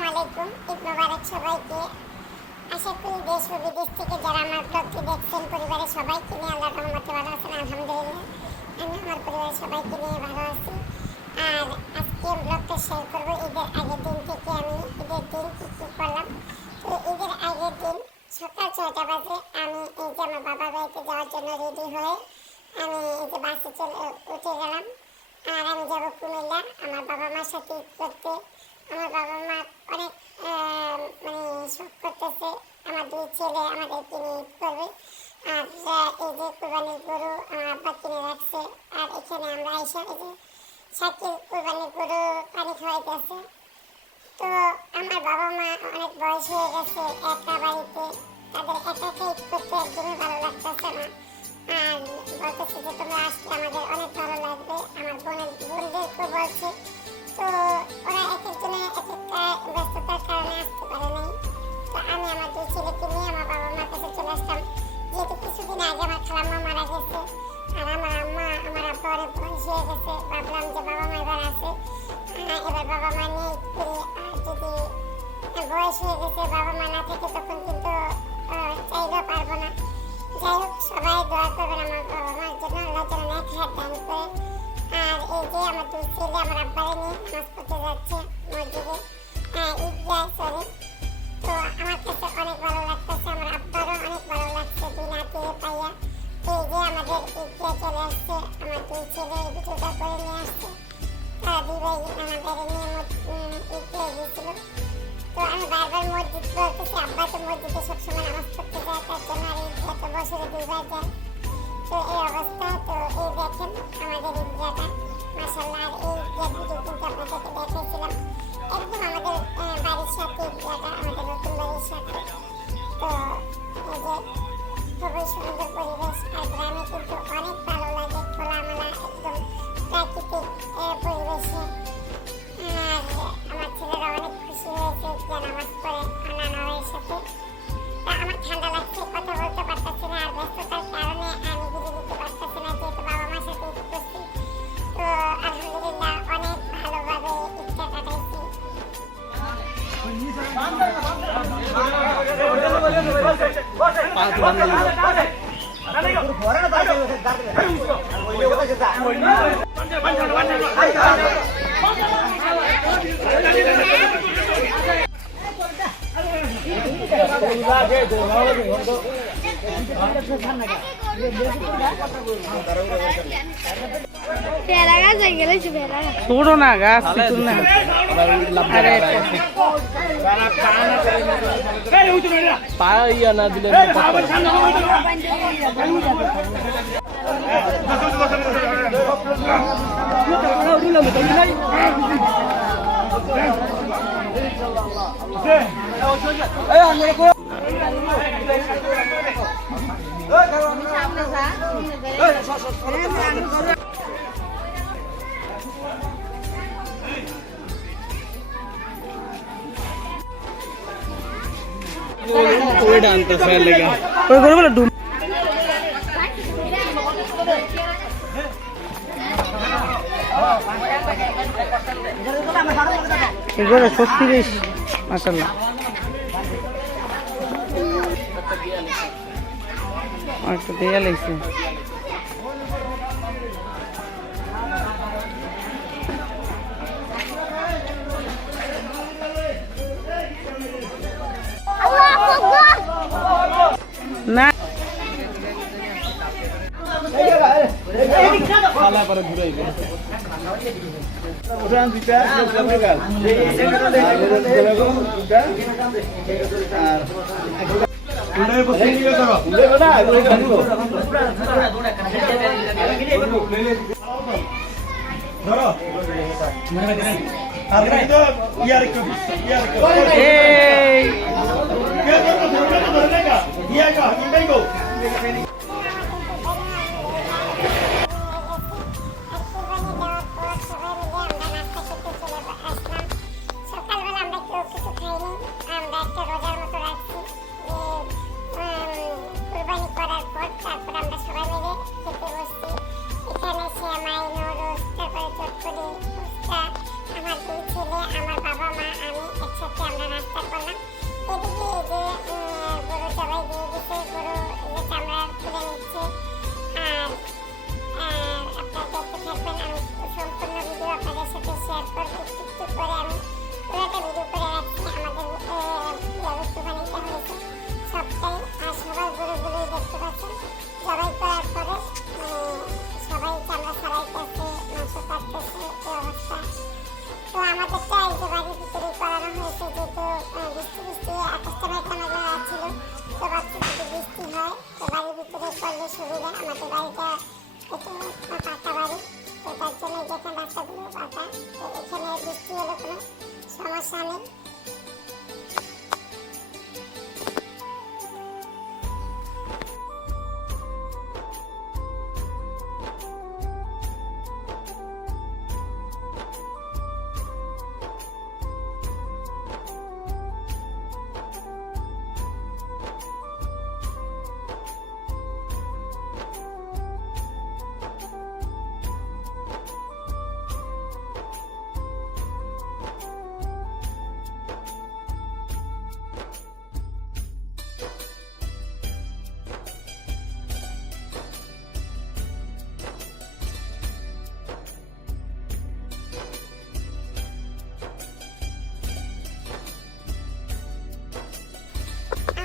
আসসালামু আলাইকুম। ঈদ মোবারক সবাইকে। আশা করি দেশ ও বিদেশ থেকে যারা আমার ব্লগটি দেখছেন পরিবারের সবাইকে নিয়ে আল্লাহর রহমতে ভালো আছেন। আলহামদুলিল্লাহ আমি আমার পরিবারের সবাইকে নিয়ে ভালো আছি। আর আজকে ব্লগটা শেয়ার করবো ঈদের আগের দিন থেকে আমি ঈদের দিন কী কী করলাম। তো ঈদের আগের দিন সকাল 6টা বাজে আমি এই যে আমার বাবার বাড়িতে যাওয়ার জন্য রেডি হয়ে আমি এই যে বাসে উঠে গেলাম। আর আমি যাবো কুমিল্লা আমার বাবা মার সাথে ঈদ করতে। আমার বাবা মা অনেক মানে শখ করতেছে আমার দুই ছেলে আমাদেরকে নিয়ে ঈদ করবে। আর এই যে কোরবানির গরু আমার আব্বা কিনে রাখছে। আর এখানে আমরা এসে এই যে সাকিব কোরবানির গরু পানি খাওয়াইতেছে। তো আমার বাবা মা অনেক বয়স হয়ে গেছে, একা বাড়িতে তাদের একা একা ঈদ করতে একদমই ভালো লাগতেছে না। আর বলতেছে যে তোমরা আসলে আমাদের অনেক ভালো লাগবে। আমার বোনদেরকেও বলছে। তো ওরা এক একজনে এক একটা ব্যস্ততার কারণে আসতে পারে নাই। তো আমি আমার দুই ছেলেকে নিয়ে আমার বাবা মার কাছে চলে আসলাম। যেহেতু কিছুদিন আগে আমার খালাম্মা মারা গেছে আর আমার আম্মা আমার আব্বা অনেক বয়স হয়ে গেছে, ভাবলাম যে বাবা মা এবার আছে এবার বাবা মা নিয়ে করি। আর যদি বয়স হয়ে গেছে বাবা মা না থেকে তখন কিন্তু চাইলেও পারবো না। যাই হোক সবাই দোয়া করবেন আমার বাবা মার জন্য, আল্লাহ যেন এক হাত দান করে। আর এই যে আমার দুই ছেলে আমার আব্বারে নিয়ে নামাজ পড়তে যাচ্ছে মসজিদে, ঈদগাহ সরি। তো আমার কাছে অনেক ভালো লাগতেছে, আমার আব্বারও অনেক ভালো লাগছে দুই নাতিরে পাইয়া। তো এই যে আমাদের ঈদগাহ চলে আসছে, আমার দুই ছেলে ভিডিওটা করে নিয়ে আসছে। তারা দুই ভাই আমাদের নিয়ে ঈদগাহ গিয়েছিল। তো আমি বারবার মসজিদ বলতেছি, আব্বা তো মসজিদে সবসময় নামাজ পড়তে যায়, তার জন্য আর ঈদগাহ তো বছরে দুইবার যায়। তো এই অবস্থা। তো এই দেখেন আমাদের ঈদগাহটা মাশাআল্লাহ। আর এই ঈদগাহ ভিডিও কিন্তু আপনাদেরকে দেখাইছিলাম একদম আমাদের বাড়ির সাথে ঈদগাহটা, আমাদের নতুন বাড়ির সাথে। তো এই যে খুবই সুন্দর পরিবেশ। আর গ্রামে কিন্তু অনেক ভালো লাগে, খোলামেলা একদম প্রাকৃতিক পরিবেশে। আর আমার ছেলেরা অনেক খুশি হয়েছে ঈদগাহ নামাজ পড়ে নানার সাথে। তা আমার ঠান্ডা লাগছে, কথা বলতে পারতেছি না। আর ব্যস্ততার কারণে আমি ভিডিও দিতে পারতেছি না, যেহেতু বাবা মার সাথে ঈদ করছি। তো আলহামদুলিল্লাহ অনেক ভালোভাবে ঈদটা কাটাইছি। ছোট না গাছ না পাইয়া না দিলে এগুলো 36 মাশাআল্লাহ। আচ্ছা দেয়া লাগছে। না খালা করে ঘুরাই ওখান দিতে সমস্যা নেই।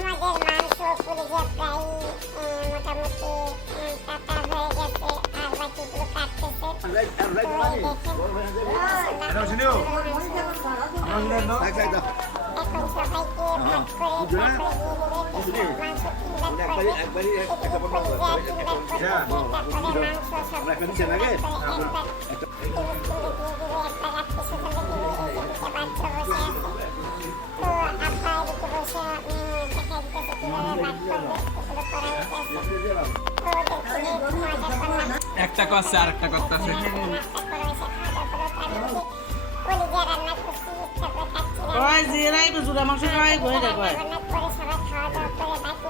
আমাদের মাংস পুলিশে প্রায় মোটামুটি কাটা হয়ে গেছে, আর বাকিগুলো কাটতেছে। তো এই দেখেন, এখন সবাইকে ভাগ করে তারপরে দিয়ে দেবে। মাংস 3 ভাগ করে, এদিকে পুলিশে 3 ভাগ করে দিবে, তারপরে মাংস সব কিছু ভাগ করে 1 ভাগ পুলিশ দিয়ে দিবে, একটা আত্মীয়-স্বজনকে দিবে। এদিকে বাচ্চা বসে আছে, তো আব্বা এদিকে বসে দেখা দিতেছে কিভাবে ভাগ করবে, এগুলো করা হইতেছে। তো দেখি মজা করলাম। একটা করছে আর একটা করতেছে। নাস্তা করে এসে খাওয়া দাওয়া করে আমি কলিজা রান্না করছি, তারপরে খাচ্ছিলাম। ওই জিরাই তো জুড়া মাংস খাওয়াই হয়ে যায় রান্না করে সবাই খাওয়া দাওয়া করে